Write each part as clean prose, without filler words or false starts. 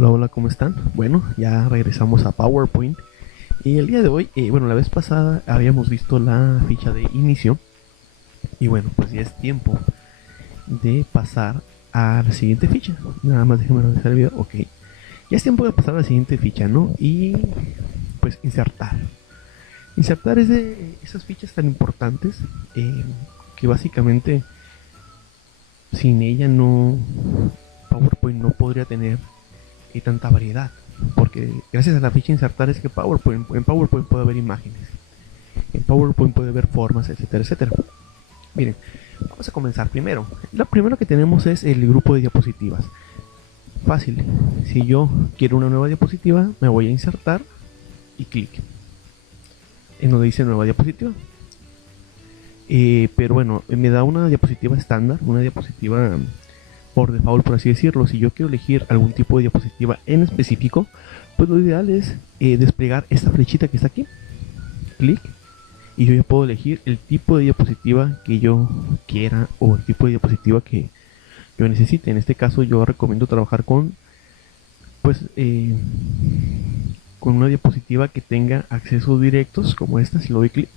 Hola, hola, ¿cómo están? Bueno, ya regresamos a PowerPoint y el día de hoy, bueno, la vez pasada habíamos visto la ficha de inicio y bueno, pues ya es tiempo de pasar a la siguiente ficha. Nada más déjenme revisar el video, ok. Ya es tiempo de pasar a la siguiente ficha, ¿no? Y pues insertar. Insertar es de esas fichas tan importantes eh, que básicamente sin ella no, PowerPoint no podría tener tanta variedad. Porque gracias a la ficha insertar es que en PowerPoint puede haber imágenes, en PowerPoint puede haber formas, etcétera, etcétera. Miren, vamos a comenzar primero. Lo primero que tenemos es el grupo de diapositivas. Fácil. Si yo quiero una nueva diapositiva, me voy a insertar y clic en donde dice nueva diapositiva. Pero bueno, me da una diapositiva estándar, una diapositiva por default, por así decirlo. Si yo quiero elegir algún tipo de diapositiva en específico, pues lo ideal es desplegar esta flechita que está aquí, clic, y yo ya puedo elegir el tipo de diapositiva que yo quiera o el tipo de diapositiva que yo necesite. En este caso yo recomiendo trabajar con pues con una diapositiva que tenga accesos directos como esta. Si lo doy clic,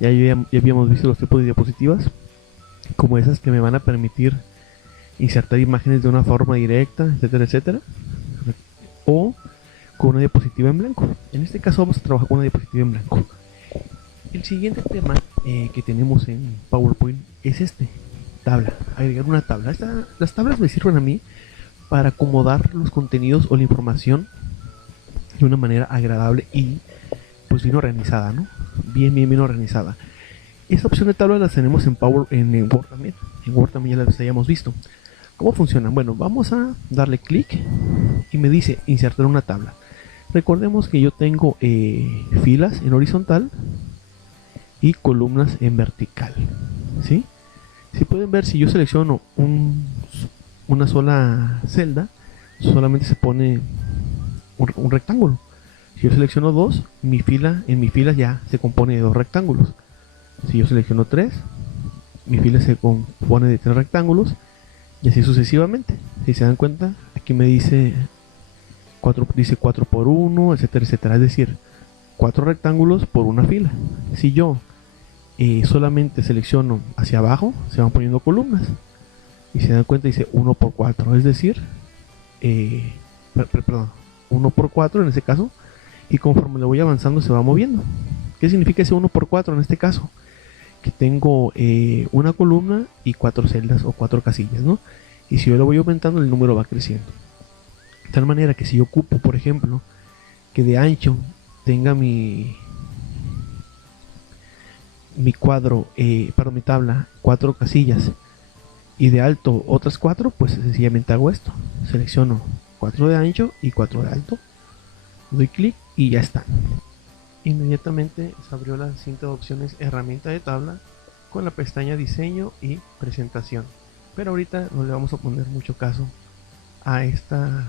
ya habíamos visto los tipos de diapositivas como esas que me van a permitir insertar imágenes de una forma directa, etcétera, etcétera, o con una diapositiva en blanco. En este caso vamos a trabajar con una diapositiva en blanco. El siguiente tema que tenemos en PowerPoint es este, tabla, agregar una tabla. Las tablas me sirven a mí para acomodar los contenidos o la información de una manera agradable y pues bien organizada, ¿no? Bien organizada. Esa opción de tablas las tenemos en en Word también. En Word también ya las hayamos visto. ¿Cómo funcionan? Bueno, vamos a darle clic y me dice insertar una tabla. Recordemos que yo tengo filas en horizontal y columnas en vertical, ¿sí? Si pueden ver, si yo selecciono una sola celda, solamente se pone un rectángulo. Si yo selecciono dos, en mi fila ya se compone de dos rectángulos. Si yo selecciono tres, mi fila se compone de tres rectángulos y así sucesivamente. Si se dan cuenta, aquí me dice 4 por 1, etcétera, etcétera. Es decir, 4 rectángulos por una fila. Si yo solamente selecciono hacia abajo, se van poniendo columnas. Y se dan cuenta, dice 1 por 4, es decir, perdón, 1 por 4 en este caso. Y conforme le voy avanzando se va moviendo. ¿Qué significa ese 1 por 4 en este caso? Que tengo una columna y 4 celdas o 4 casillas, ¿no? Y si yo lo voy aumentando, el número va creciendo. De tal manera que si yo ocupo, por ejemplo, que de ancho tenga mi cuadro, para mi tabla, 4 casillas y de alto otras 4, pues sencillamente hago esto. Selecciono 4 de ancho y 4 de alto, doy clic y ya está. Inmediatamente se abrió la cinta de opciones herramienta de tabla con la pestaña diseño y presentación. Pero ahorita no le vamos a poner mucho caso a estas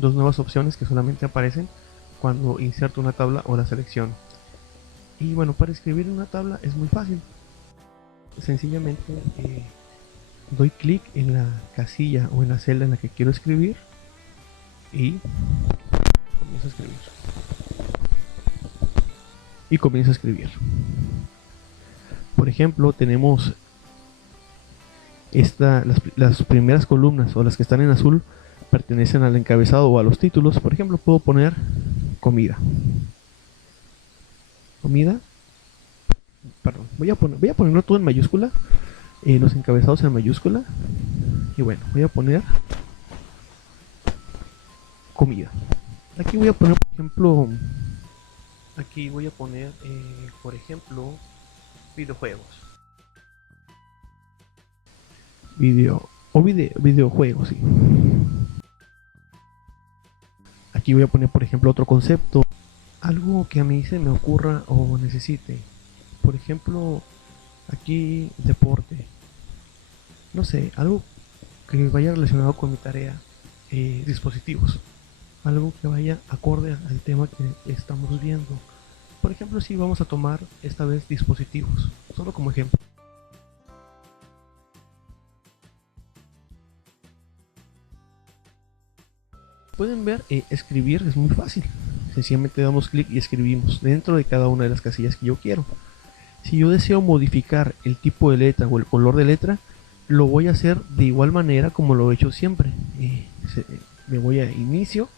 dos nuevas opciones que solamente aparecen cuando inserto una tabla o la selección. Y bueno, para escribir en una tabla es muy fácil. Sencillamente doy clic en la casilla o en la celda en la que quiero escribir y comienzo a escribir. Por ejemplo, tenemos las primeras columnas o las que están en azul pertenecen al encabezado o a los títulos. Por ejemplo, puedo poner comida. Comida. Perdón, voy a ponerlo todo en mayúscula. Los encabezados en mayúscula. Y bueno, voy a poner comida. Aquí voy a poner, por ejemplo, videojuegos. Videojuegos, sí. Aquí voy a poner, por ejemplo, otro concepto, algo que a mí se me ocurra o necesite. Por ejemplo, aquí deporte. No sé, algo que vaya relacionado con mi tarea. Dispositivos. Algo que vaya acorde al tema que estamos viendo. Por ejemplo, si vamos a tomar esta vez dispositivos, solo como ejemplo. pueden ver, escribir es muy fácil. Sencillamente damos clic y escribimos dentro de cada una de las casillas que yo quiero. Si yo deseo modificar el tipo de letra o el color de letra, lo voy a hacer de igual manera como lo he hecho siempre. Me voy a inicio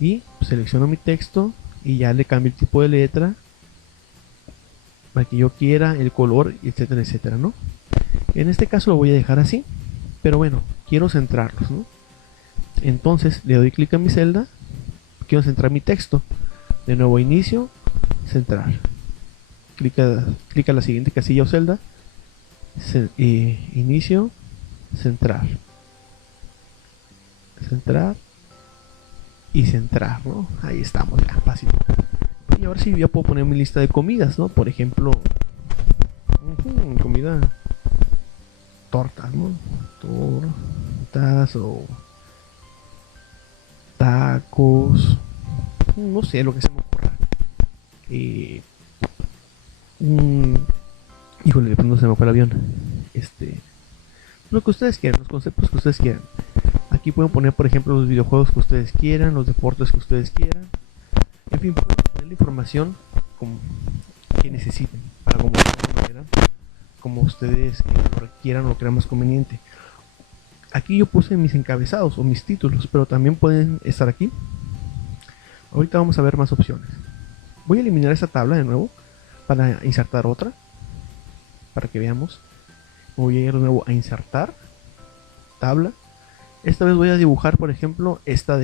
y selecciono mi texto y ya le cambio el tipo de letra para que yo quiera, el color, etcétera, etcétera, ¿no? En este caso lo voy a dejar así, pero bueno, quiero centrarlos, ¿no? Entonces le doy clic a mi celda, quiero centrar mi texto. De nuevo inicio, centrar. Clic a la siguiente casilla o celda, inicio, centrar. Centrar y centrar, ¿no? Ahí estamos, ya, fácil. Y ahora sí ya puedo poner mi lista de comidas, ¿no? Por ejemplo, comida, tortas, ¿no? Tortas o tacos, no sé, lo que se me ocurra. Híjole, de pronto se me fue el avión. Lo que ustedes quieran, los conceptos que ustedes quieran. Aquí pueden poner, por ejemplo, los videojuegos que ustedes quieran, los deportes que ustedes quieran. En fin, pueden poner la información que necesiten para comunicar de la manera como ustedes lo requieran o lo crean más conveniente. Aquí yo puse mis encabezados o mis títulos, pero también pueden estar aquí. Ahorita vamos a ver más opciones. Voy a eliminar esta tabla de nuevo para insertar otra, para que veamos. Voy a ir de nuevo a insertar tabla. Esta vez voy a dibujar, por ejemplo, esta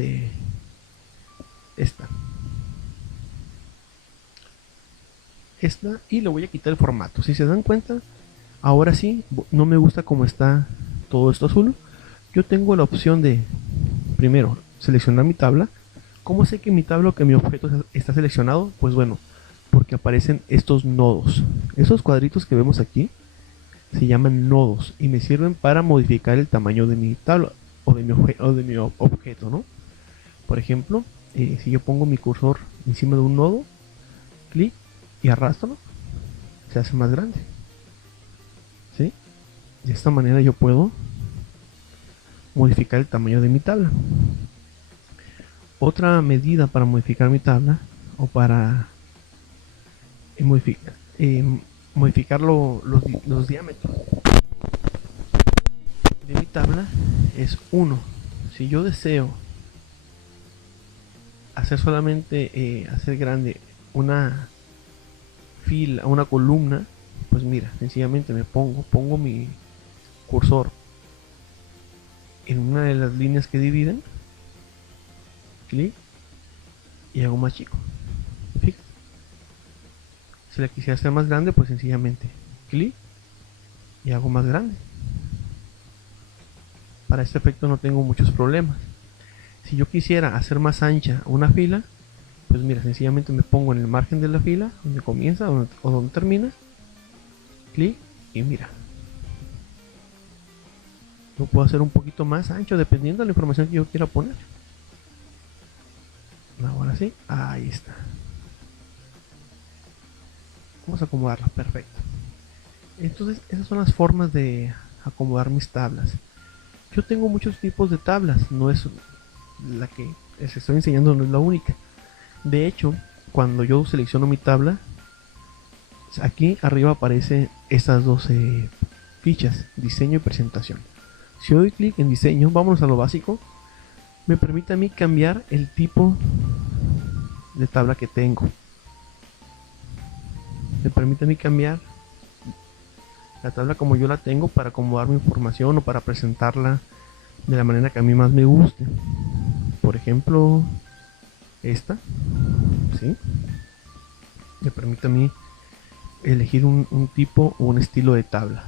y le voy a quitar el formato. Si se dan cuenta, ahora sí no me gusta cómo está todo esto azul. Yo tengo la opción de primero seleccionar mi tabla. ¿Cómo sé que mi tabla o que mi objeto está seleccionado? Pues bueno, porque aparecen estos nodos. Esos cuadritos que vemos aquí se llaman nodos y me sirven para modificar el tamaño de mi tabla o de mi objeto, ¿no? Por ejemplo, si yo pongo mi cursor encima de un nodo, clic y arrastro, se hace más grande, ¿sí? De esta manera yo puedo modificar el tamaño de mi tabla. Otra medida para modificar mi tabla o para modificar los diámetros de mi tabla es 1. Si yo deseo hacer solamente hacer grande una fila, una columna, pues mira, sencillamente pongo mi cursor en una de las líneas que dividen, clic y hago más chico. Fíjate. Si la quisiera hacer más grande, pues sencillamente clic y hago más grande. Para este efecto no tengo muchos problemas. Si yo quisiera hacer más ancha una fila, pues mira, sencillamente me pongo en el margen de la fila, donde comienza o donde termina, clic y mira. Lo puedo hacer un poquito más ancho dependiendo de la información que yo quiera poner. Ahora sí, ahí está. Vamos a acomodarla, perfecto. Entonces, esas son las formas de acomodar mis tablas. Yo tengo muchos tipos de tablas, no es la que les estoy enseñando, no es la única. De hecho, cuando yo selecciono mi tabla, aquí arriba aparecen estas dos fichas, diseño y presentación. Si yo doy clic en diseño, vámonos a lo básico, me permite a mí cambiar el tipo de tabla que tengo. Me permite a mí cambiar la tabla como yo la tengo para acomodar mi información o para presentarla de la manera que a mí más me guste. Por ejemplo, esta, ¿sí? Me permite a mí elegir un tipo o un estilo de tabla.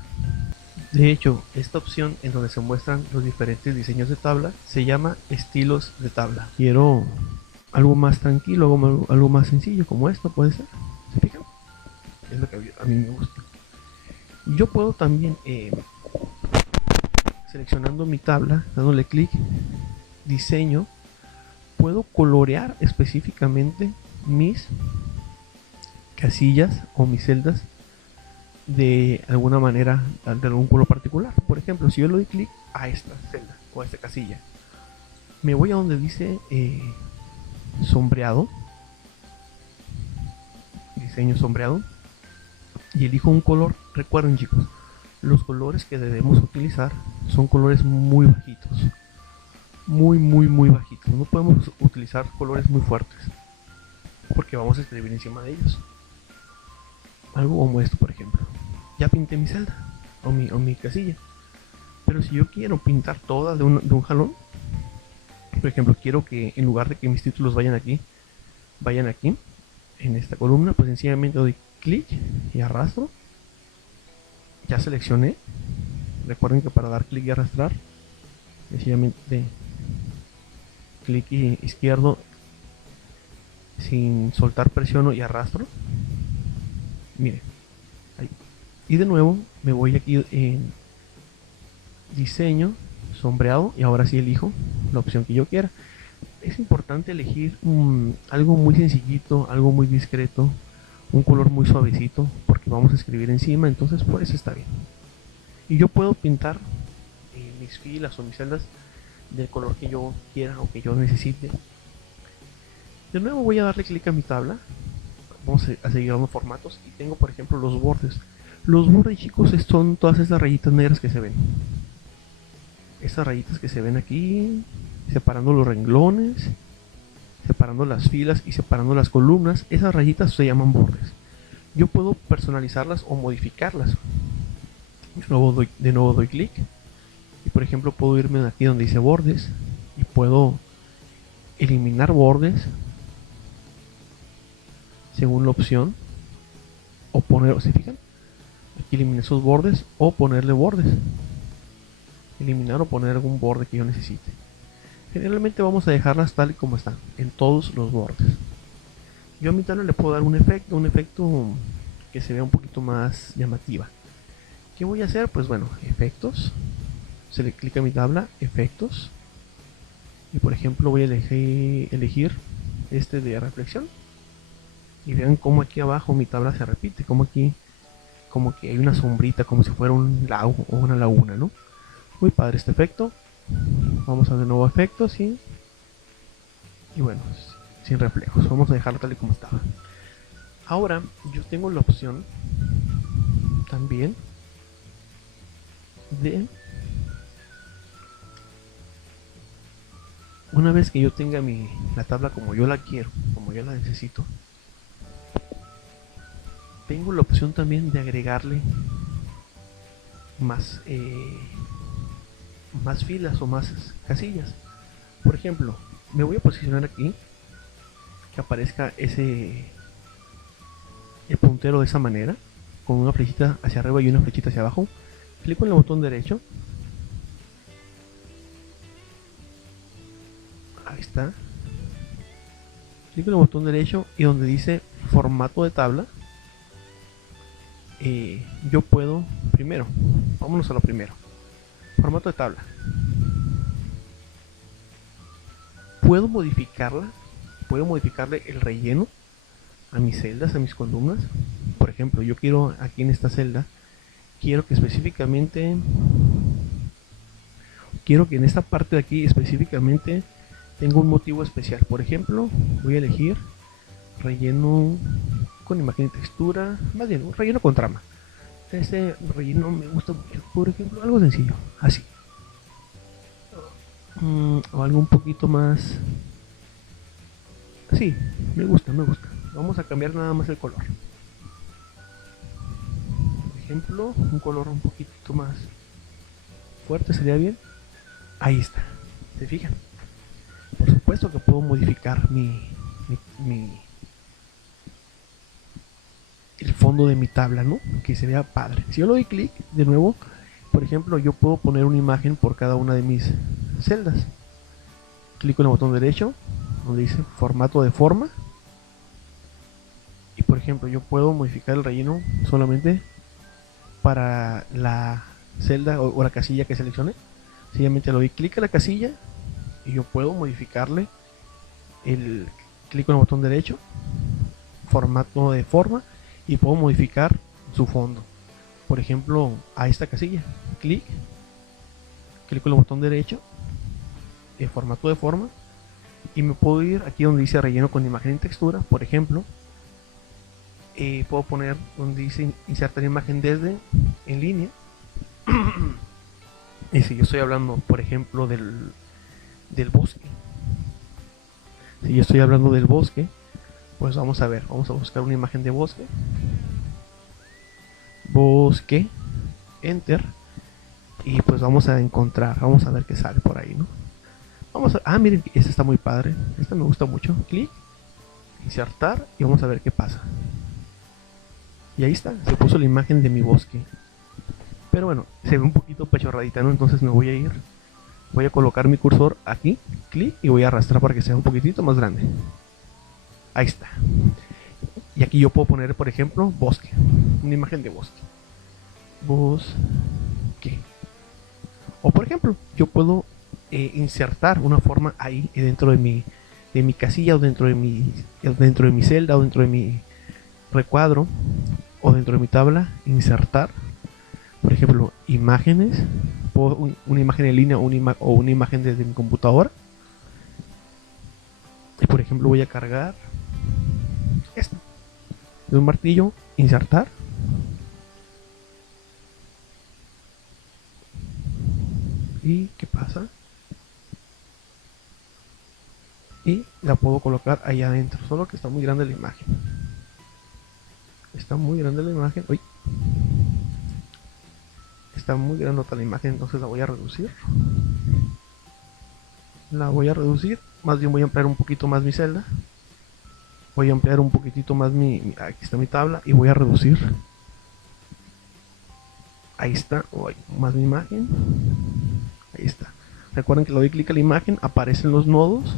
De hecho, esta opción en donde se muestran los diferentes diseños de tabla se llama estilos de tabla. Quiero algo más tranquilo, algo más sencillo como esto, puede ser. ¿Se fijan? Es lo que a mí me gusta. Yo puedo también, seleccionando mi tabla, dándole clic, diseño, puedo colorear específicamente mis casillas o mis celdas de alguna manera, de algún color particular. Por ejemplo, si yo le doy clic a esta celda o a esta casilla, Me voy a donde dice sombreado, diseño sombreado, y elijo un color. Recuerden, chicos, los colores que debemos utilizar son colores muy bajitos, muy bajitos. No podemos utilizar colores muy fuertes porque vamos a escribir encima de ellos. Algo como esto, por ejemplo. Ya pinté mi celda o mi casilla, pero si yo quiero pintar toda de un jalón, por ejemplo, quiero que en lugar de que mis títulos vayan aquí en esta columna, pues sencillamente doy clic y arrastro. Ya seleccioné. Recuerden que para dar clic y arrastrar, sencillamente clic izquierdo sin soltar, presiono y arrastro. Miren, ahí. Y de nuevo me voy aquí en diseño sombreado y ahora sí elijo la opción que yo quiera. Es importante elegir algo muy sencillito, algo muy discreto, un color muy suavecito, porque vamos a escribir encima, entonces pues está bien. Y yo puedo pintar mis filas o mis celdas del color que yo quiera o que yo necesite. De nuevo voy a darle clic a mi tabla. Vamos a seguir dando formatos y tengo, por ejemplo, los bordes. Los bordes, chicos, son todas esas rayitas negras que se ven. Esas rayitas que se ven aquí, separando los renglones, separando las filas y separando las columnas. Esas rayitas se llaman bordes. Yo puedo personalizarlas o modificarlas. De nuevo doy clic y, por ejemplo, puedo irme aquí donde dice bordes y puedo eliminar bordes según la opción, o poner, ¿se fijan? Aquí eliminé esos bordes o ponerle bordes, eliminar o poner algún borde que yo necesite. Generalmente vamos a dejarlas tal y como están en todos los bordes. Yo a mi tabla le puedo dar un efecto que se vea un poquito más llamativa. ¿Qué voy a hacer? Pues bueno, efectos, se le clica a mi tabla, efectos, y por ejemplo voy a elegir este de reflexión, y vean cómo aquí abajo mi tabla se repite, como aquí, como que hay una sombrita, como si fuera un lago o una laguna, ¿no? Muy padre este efecto. Vamos a de nuevo efectos y bueno, sin reflejos, vamos a dejarlo tal y como estaba. Ahora yo tengo la opción también de, una vez que yo tenga la tabla como yo la quiero, como yo la necesito, tengo la opción también de agregarle más filas o más casillas. Por ejemplo, me voy a posicionar aquí, que aparezca el puntero de esa manera, con una flechita hacia arriba y una flechita hacia abajo. Clico en el botón derecho, ahí está, clico en el botón derecho y donde dice formato de tabla, yo puedo, primero, vámonos a lo primero, formato de tabla, puedo modificarle el relleno a mis celdas, a mis columnas. Por ejemplo, yo quiero aquí en esta celda, quiero que en esta parte de aquí específicamente tenga un motivo especial. Por ejemplo, voy a elegir relleno con imagen y textura, más bien un relleno con trama. Este relleno me gusta mucho, por ejemplo, algo sencillo, así, o algo un poquito más, así, me gusta. Vamos a cambiar nada más el color. Por ejemplo, un color un poquito más fuerte sería bien. Ahí está, ¿se fijan? Por supuesto que puedo modificar el fondo de mi tabla, ¿no? Que se vea padre. Si yo le doy clic, de nuevo, por ejemplo, yo puedo poner una imagen por cada una de mis celdas. Clico en el botón derecho, donde dice formato de forma. Y por ejemplo, yo puedo modificar el relleno solamente para la celda o la casilla que seleccione. Simplemente le doy clic a la casilla y yo puedo modificarle clico en el botón derecho, formato de forma, y puedo modificar su fondo. Por ejemplo, a esta casilla, clico en el botón derecho formato de forma, y me puedo ir aquí donde dice relleno con imagen y textura, por ejemplo. Puedo poner donde dice insertar imagen desde en línea. Y si yo estoy hablando, por ejemplo, del bosque, si yo estoy hablando del bosque, pues vamos a ver, vamos a buscar una imagen de bosque. Bosque, enter. Y pues vamos a encontrar, vamos a ver qué sale por ahí, ¿no? Miren, esta está muy padre, esta me gusta mucho. Clic, insertar y vamos a ver qué pasa. Y ahí está, se puso la imagen de mi bosque. Pero bueno, se ve un poquito pechorradita, ¿no? Entonces me voy a ir, voy a colocar mi cursor aquí, clic, y voy a arrastrar para que sea un poquitito más grande. Ahí está. Y aquí yo puedo poner, por ejemplo, bosque, una imagen de bosque. Bosque. O por ejemplo, yo puedo insertar una forma ahí dentro de mi casilla, o dentro de mi celda, o dentro de mi recuadro, o dentro de mi tabla. Insertar, por ejemplo, imágenes. Puedo una imagen en línea, o una imagen desde mi computadora. Y por ejemplo voy a cargar esto de un martillo, insertar. ¿Y qué pasa? Y la puedo colocar ahí adentro, solo que está muy grande la imagen. Está muy grande la imagen. Uy. Está muy grande la imagen, entonces la voy a reducir. La voy a reducir, más bien voy a ampliar un poquito más mi celda. Voy a ampliar un poquitito más aquí está mi tabla, y voy a reducir. Ahí está, más mi imagen. Ahí está. Recuerden que le doy clic a la imagen, aparecen los nodos.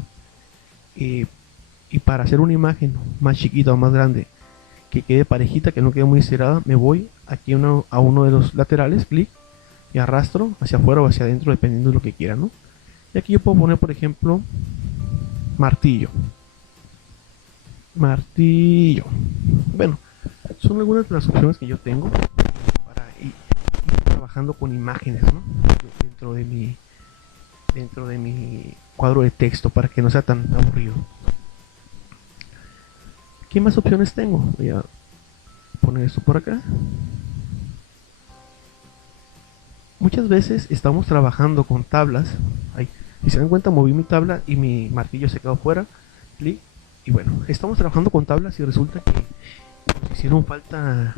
Y para hacer una imagen más chiquita o más grande, que quede parejita, que no quede muy estirada, me voy aquí a uno de los laterales, clic, y arrastro hacia afuera o hacia adentro, dependiendo de lo que quiera, ¿no? Y aquí yo puedo poner, por ejemplo, martillo. Martillo. Bueno, son algunas de las opciones que yo tengo para ir trabajando con imágenes, ¿no? Dentro de mi cuadro de texto, para que no sea tan aburrido. ¿Qué más opciones tengo? Voy a poner esto por acá. Muchas veces estamos trabajando con tablas. Ahí. Si se dan cuenta, moví mi tabla y mi martillo se quedó fuera. Clic. Y bueno, estamos trabajando con tablas y resulta que nos hicieron falta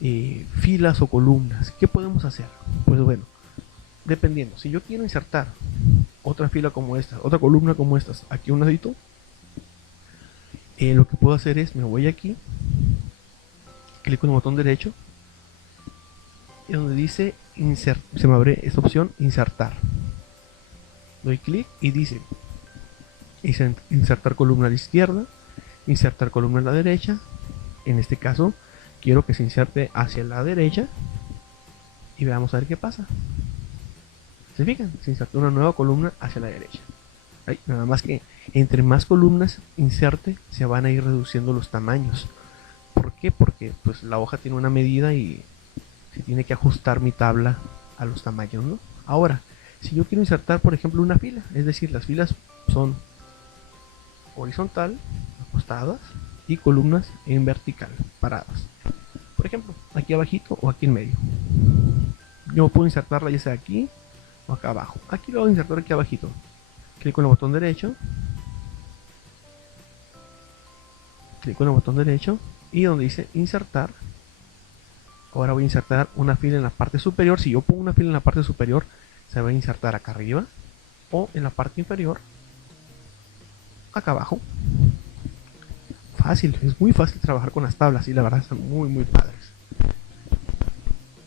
filas o columnas. ¿Qué podemos hacer? Pues bueno, dependiendo. Si yo quiero insertar otra fila como esta, otra columna como estas, aquí un ladito, lo que puedo hacer es, me voy aquí, clico en el botón derecho, y donde dice se me abre esta opción, insertar. Doy clic y dice insertar columna a la izquierda, insertar columna a la derecha. En este caso quiero que se inserte hacia la derecha, y veamos a ver qué pasa. ¿Se fijan? Se insertó una nueva columna hacia la derecha. Ahí, nada más que entre más columnas inserte, se van a ir reduciendo los tamaños. ¿Por qué? Porque pues la hoja tiene una medida y se tiene que ajustar mi tabla a los tamaños, ¿no? Ahora, si yo quiero insertar, por ejemplo, una fila, es decir, las filas son horizontal, acostadas, y columnas en vertical, paradas. Por ejemplo, aquí abajito o aquí en medio. Yo puedo insertarla ya sea aquí o acá abajo. Aquí lo voy a insertar aquí abajito. Clico en el botón derecho. Clico en el botón derecho y donde dice insertar, ahora voy a insertar una fila en la parte superior. Si yo pongo una fila en la parte superior, se va a insertar acá arriba, o en la parte inferior, acá abajo. Fácil, es muy fácil trabajar con las tablas y la verdad están muy muy padres.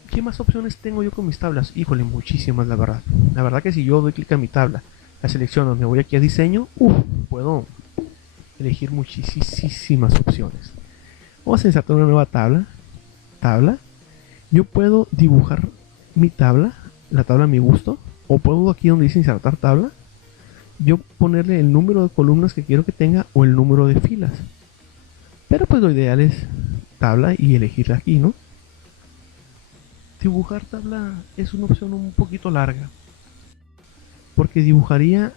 ¿Qué más opciones tengo yo con mis tablas? Híjole, muchísimas la verdad. La verdad que si yo doy clic a mi tabla, la selecciono, me voy aquí a diseño, puedo elegir muchísimas opciones. Vamos a insertar una nueva tabla. Yo puedo dibujar mi tabla, la tabla a mi gusto, o puedo aquí donde dice insertar tabla, yo ponerle el número de columnas que quiero que tenga o el número de filas. Pero pues lo ideal es tabla y elegirla aquí, ¿no? Dibujar tabla es una opción un poquito larga. porque dibujaría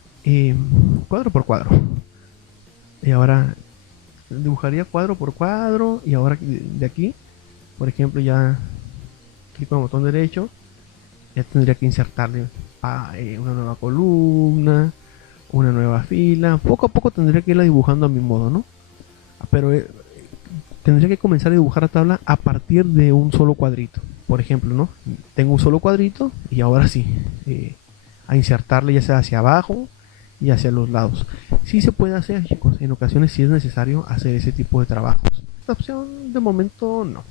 cuadro por cuadro. Y ahora dibujaría cuadro por cuadro y ahora de aquí, por ejemplo, ya clico en el botón derecho, ya tendría que insertarle una nueva columna, una nueva fila. Poco a poco tendría que irla dibujando a mi modo, ¿no? Pero tendría que comenzar a dibujar la tabla a partir de un solo cuadrito. Por ejemplo, ¿no? Tengo un solo cuadrito y ahora sí, a insertarle ya sea hacia abajo y hacia los lados. Sí se puede hacer, chicos. En ocasiones sí es necesario hacer ese tipo de trabajos. Esta opción de momento no.